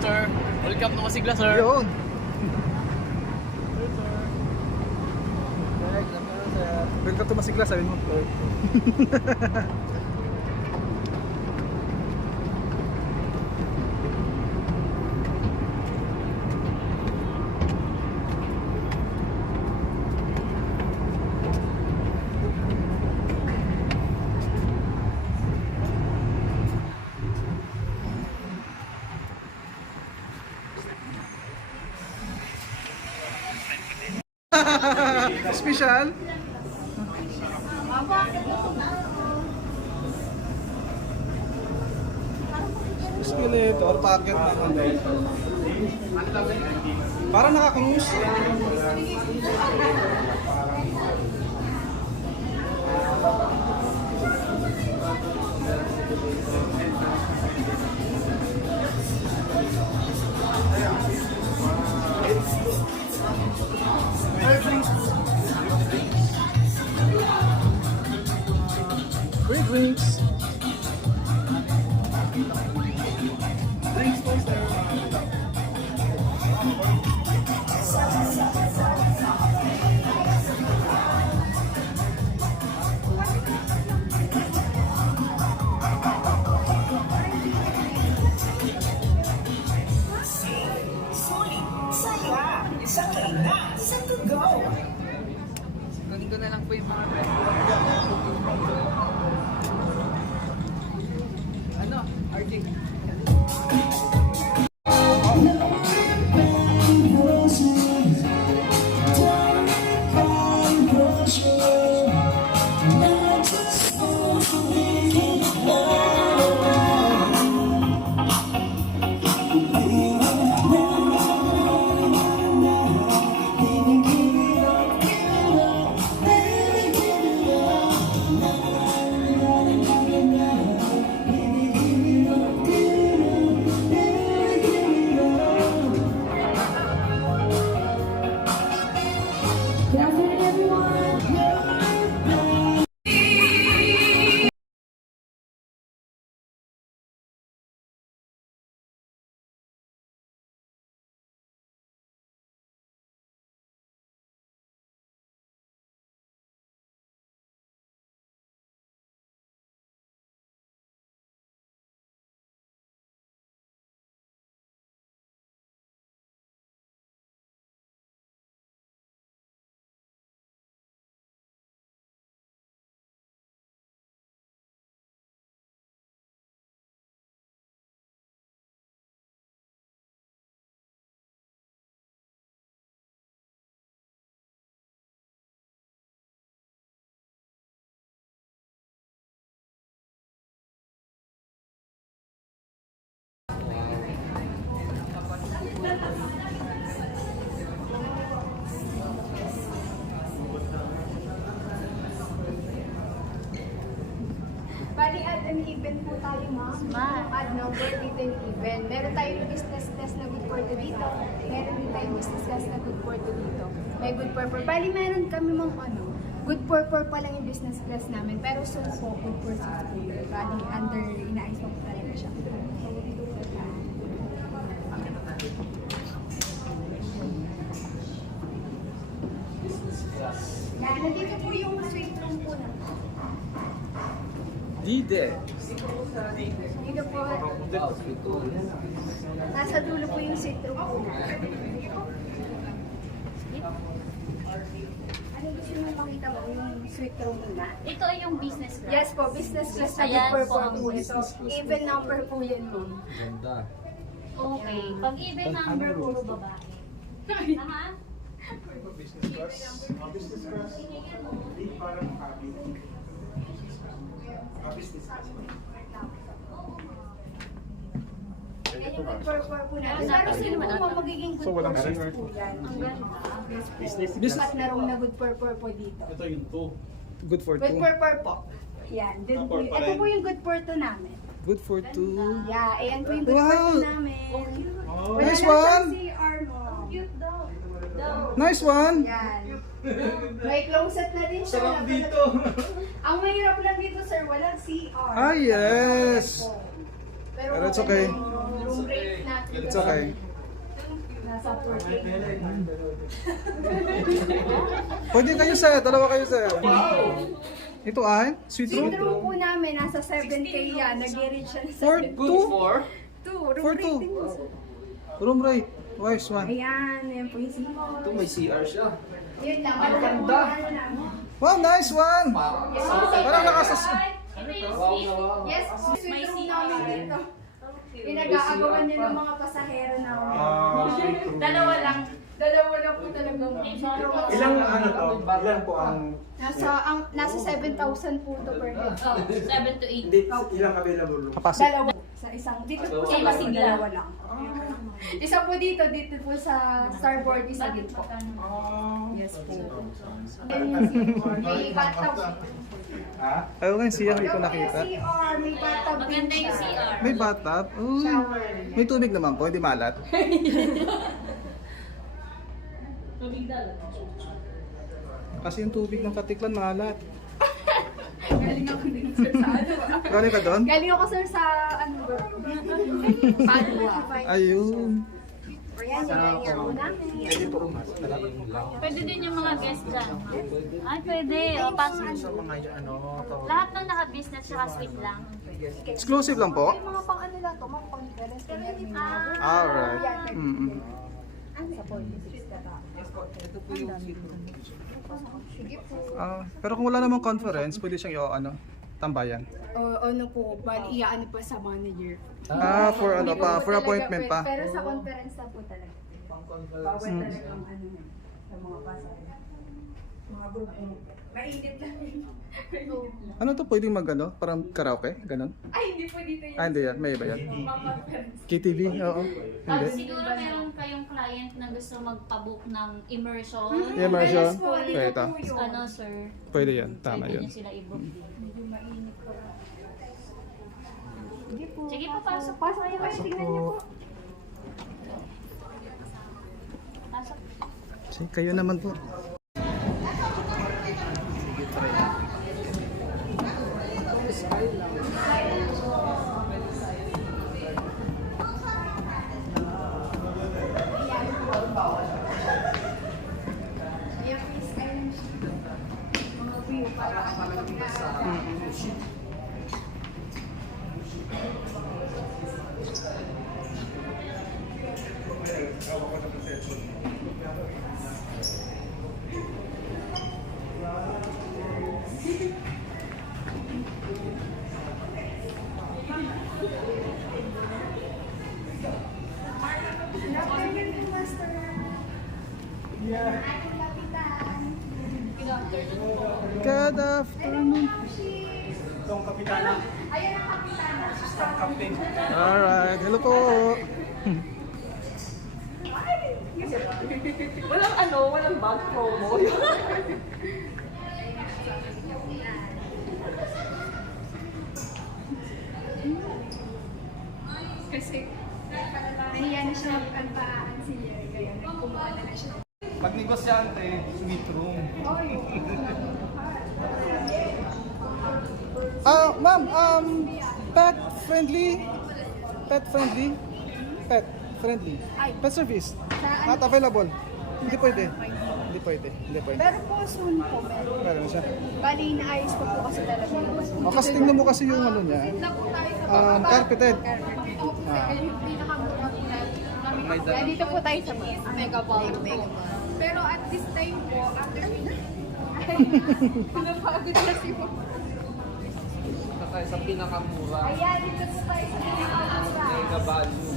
Sir, welcome to Masigla, sir. Yun. Welcome to Masigla, sabi mo. Special. Escalator, packet na ano. Parang nakakangus. Free drinks. Drinks po, sir. Sulit, saya, isang na, set to go. Kunin ko na lang po yung mga Bali, add and even po tayo, ma'am. Smart. Add number, add and even. Meron tayong business class na good for to dito. Meron din tayong business class na good for to dito. May good for. Bali, meron kami, ma'am, good for pa lang yung business class namin. Pero so po, good for 6 po yun. Bali, under, inaayos pa po talaga siya. Yan, nandito po yung suite room po na. Dide. Dito po, nasa dulo po yung suite room po na. Ano gusto nyo makita mo? Yung suite room na. Ito yung business class. Yes po, business class na Ayan good po for ang po ito. Even number po yan po. Ganda. Okay. Pag even number, puro babae. Tama? Business class. Business class. Hindi parang hobby. Business class. Yan yung good for po natin. Pero sino po mga magiging good So, walang for singer? po yan? Ang ganda. Business Business na room na good for po dito. Ito yung 2. Good for Good 2. for po. Yan, din po. Ito po yung good for to namin. Good for 2. Yeah, ayan po yung good for Wow. to namin. Oh, Wala nice na siyang one. CR mo. Cute daw. Nice one. Yan. May closet na din siya. Sarap dito. Ang mahirap lang dito, sir, walang CR. Ah, yes. Pero Pero it's okay. Room rate natin. It's okay. Nasa 14. Pwede kayo sir. Dalawa kayo sir. Ito ay? Sweet room? Suite room po namin, nasa 7K yan. Nag-reach siya na For 7K. 2? 2. Room For rate two. din po. Room rate. Wise one. Ayan, yan po yung CR. may CR siya. Yun lang. Ano ganda. Wow, nice one. Yes, Parang nakasas... Ito yung suite. yes po. Suite room namin dito. Pinag-aagawan niya ng mga pasahero namin. Dalawa lang. Dalawa lang po talaga. Ilang ano to? Ilan po ang... Nasa 7,000 po to per head. Oh, 7 to 8. Hindi, ilang available room? Kapasok. Dalawa. Sa isang, dito po sa Kaya bus, masigla. dalawa lang. Isa po dito po sa starboard, isa dito po. Yes po. May bathtub. Ha? Ayaw nga yung CR, hindi ko Yung nakita. CR, may bathtub din Maganda yung siya. CR. May bathtub? Ooh. Shower. May tubig naman po, hindi malat. Kasi yung tubig ng Katiklan malat. Galing ako din sir sa ano ba? Galing ka doon? Galing ako sir sa ano ba? Padua. Ayun. Ayan, yung area po namin. Pwede din yung mga guests dyan. Ay, pwede. O, pasok. Lahat ng naka-business sa suite lang. Exclusive lang po? Yung mga pang ano lang to, mga pang conference. Pero hindi pa. Alright. Mm-mm. Sa police street ka ba? Sige po. Pero kung wala namang conference, pwede siyang tambayan. O ano po, bali iyaano pa sa manager. For ano Hindi pa, po for talaga appointment pwede, pa. Pero sa conference na po talaga. Bawal talagang ano na, sa mga pasahero. Mga grupo. Mainit lang. Ano to, pwedeng parang karaoke, ganon? Ay, hindi po dito yun. Hindi yan, may iba yan. Mga conference. KTV, oo. Hindi. Siguro meron kayong client na gusto magpabook ng immersion. Immersion? Yes po, dito Pwede. po yun. Ano, sir? Pwede yan, tama Pwede yun. niyo sila i-book din. Medyo mainit pa. Sige po. Sige po, pasok. Pasok kayo kayo, tingnan niyo po. Pasok. Sige, kayo naman po. Ayan, please, ayun siya. Mga view para kapag Good afternoon. Itong kapitana. Ayan ang kapitana. Assistant captain. Alright, hello po. Walang bag promo. Kasi nahiya na siya magkantaan si Jerry, kaya nagkumuha na siya. Pag negosyante, sweet room. Ma'am, pet friendly? Pet friendly? Pet friendly? Ay. Pet service? Saan? Not available? Hindi pwede. Hindi pwede. Hindi pwede. Pero po, soon po, meron. Meron siya. Bali, inaayos ko po kasi talaga yung O, kasi tingnan mo kasi yung ano niya. na po tayo sa baba. Carpeted. Yung pinakamura po natin. Kaya dito po tayo sa Mega Ball. Pero at this time po, after pinapagod na si mo. tayo sa pinakamura. Ayan, dito po tayo sa pinakamura. Mega value.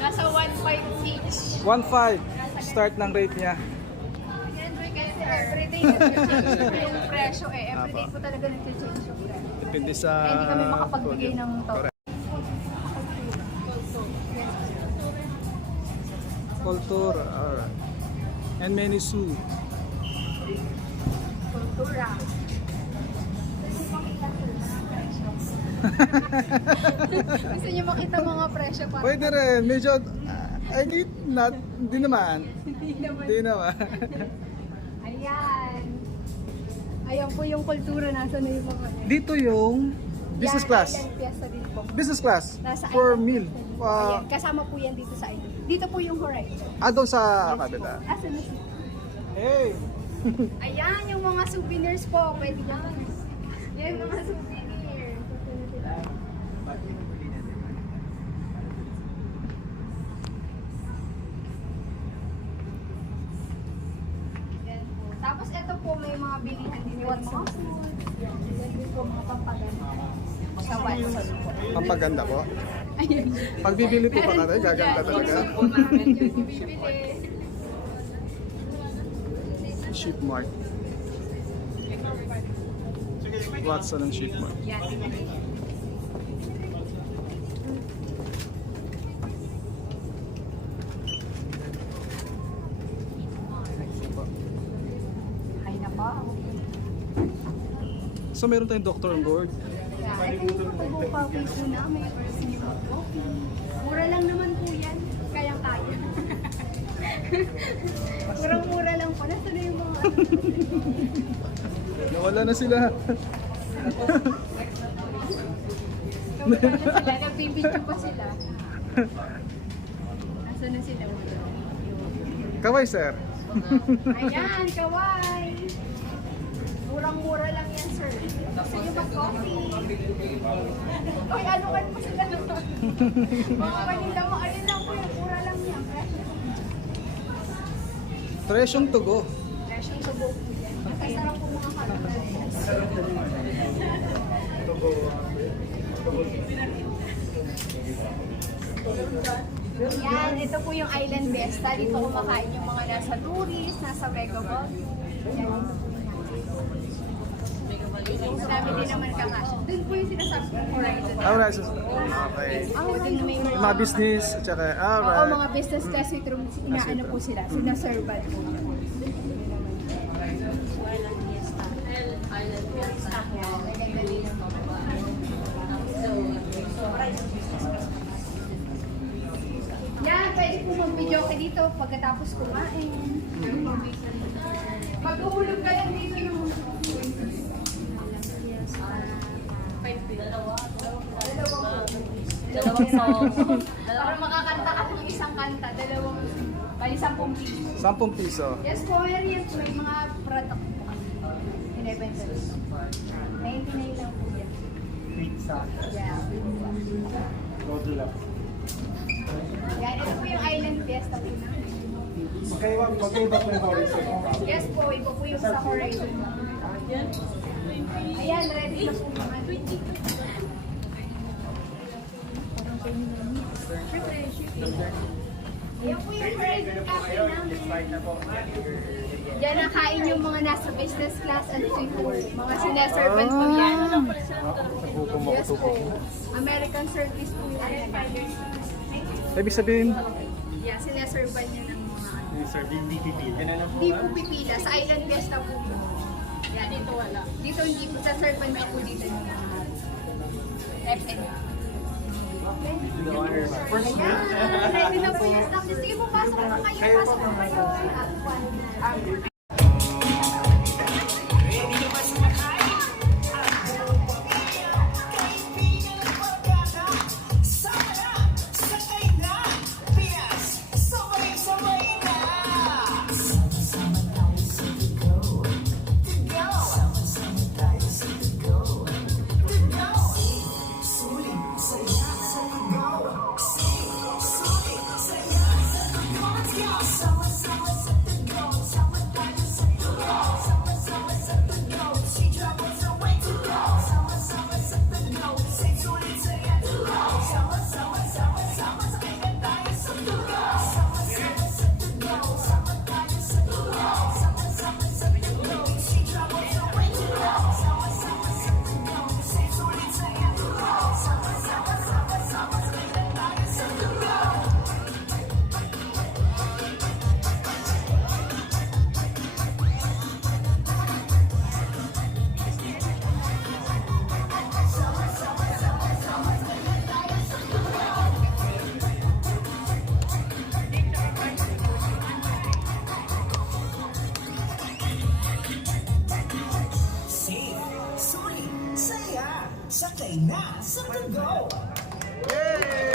Nasa 1.5 each. 1.5 start ng rate niya. Siyempre kasi everyday nag-change po yung presyo eh. Everyday po talaga nag-change yung presyo. Depende sa... Kaya hindi kami makapagbigay ng top. Correct. Culture, alright. And many Sue. Kultura. Gusto niyo makita mga presyo pa? Pwede rin, medyo... I think not, hindi naman. Hindi naman. Ayan. Ayan po yung kultura. Nasa na yung mga... Dito yung business Yan, class. Island Fiesta din po. Business class. Nasa Per island. meal. Ayan, kasama po yan dito sa island. Dito po yung Horizon. Doon sa kabila. Asa na siya? Hey! Ayan, yung mga souvenirs po. Pwede naman. Yan, mga souvenirs. Yan po. Tapos ito po, may mga bilihan din po. Mga food. Yan din po, mga pampaganda. Sa Watson po. Pampaganda po. Ayun. Pag bibili po pa natin, gaganda talaga. Bibili. Sheep Mart. Watson ng Sheep Mart. Yan. Ay na pa. So meron tayong doctor on board. Ito yung tubo coffee po namin. Mura lang naman po yan. Kayang-kaya. Murang-mura lang po. Nasa na yung mga... Nawala na sila. Nawala na sila. Nagbibidyo pa sila. Nasa na sila? Kaway, sir. Ayan, kaway! Murang-mura lang yan, sir. Gusto nyo mag-coffee? Uy, ano ka po sila naman? Mga kanila mo, ayun lang po yung mura lang yan. Presyong tugo. Presyong tubo po yan. Nakasarap po mga kalabares. Yan, ito po yung Island Fiesta. Dito kumakain yung mga nasa tourist, nasa Mega Ball. Yan, ito po yung marami din naman kamasya. Doon po yung sinasabi ko Horizon. Alright, so, okay. Doon may Mga business, at saka, Oo, alright. mga business class with room, inaano po sila. Sinaservan po. Yan, maganda din. Yan, pwede po mag-video kayo dito pagkatapos kumain. Maghuhulog ka lang dito ng... Dalawang song. Para makakanta ka ng isang kanta, dalawang... Bali, 10 piso. 10 piso. Yes po, meron yan. May mga product po kami. Inebenta dito. 99 lang po yan. Pizza. Yeah. Rodula. Yan, ito po yung Island Fiesta po namin. Magkaiba po yung horizon. Yes po, iba po yung sa Horizon. Ayan, ready na po naman. Ayan po yung Horizon Cafe namin. Diyan nakain yung mga nasa business class and seafood. Mga sineservan po yan. Yes po. American service po yan. Ibig sabihin, Yeah, sineservan niya ng mga Sir, hindi pipil. Yan na lang po. Hindi po pipila. Sa Island Fiesta po. Yan, dito wala. Dito hindi po. Sa servan na po dito yung FN. First Ayan, ready na po yung snack. Sige po, pasok na kayo. Pasok na kayo. Ready na ba sumakay? Ang dalawang pamilya, kaibigan at barkada. Sama na, sakay na, Pias, sabay-sabay na. Sama-sama tayo sa to go. To go. Sama-sama tayo sa to go. To go. Sulit, saya sa to go. Sulit, saya sa to go. Let's go. Sama-sama sa to go. Sama tayo sa to go. Sama-sama sa to go. She travels away to go. Sama-sama sa to go. Say sulit, saya to go. Sama-sama, sama-sama, sakay na tayo sa to go. Sama-sama sa to go. Sama tayo sa to go. Sama-sama sa to go. She travels away to go. Sama-sama sa to go. Say sulit, saya to go. Sama-sama, sama-sama, sakay na tayo sa to go. Safe, sulit, saya, sakay na sa to go. Yay!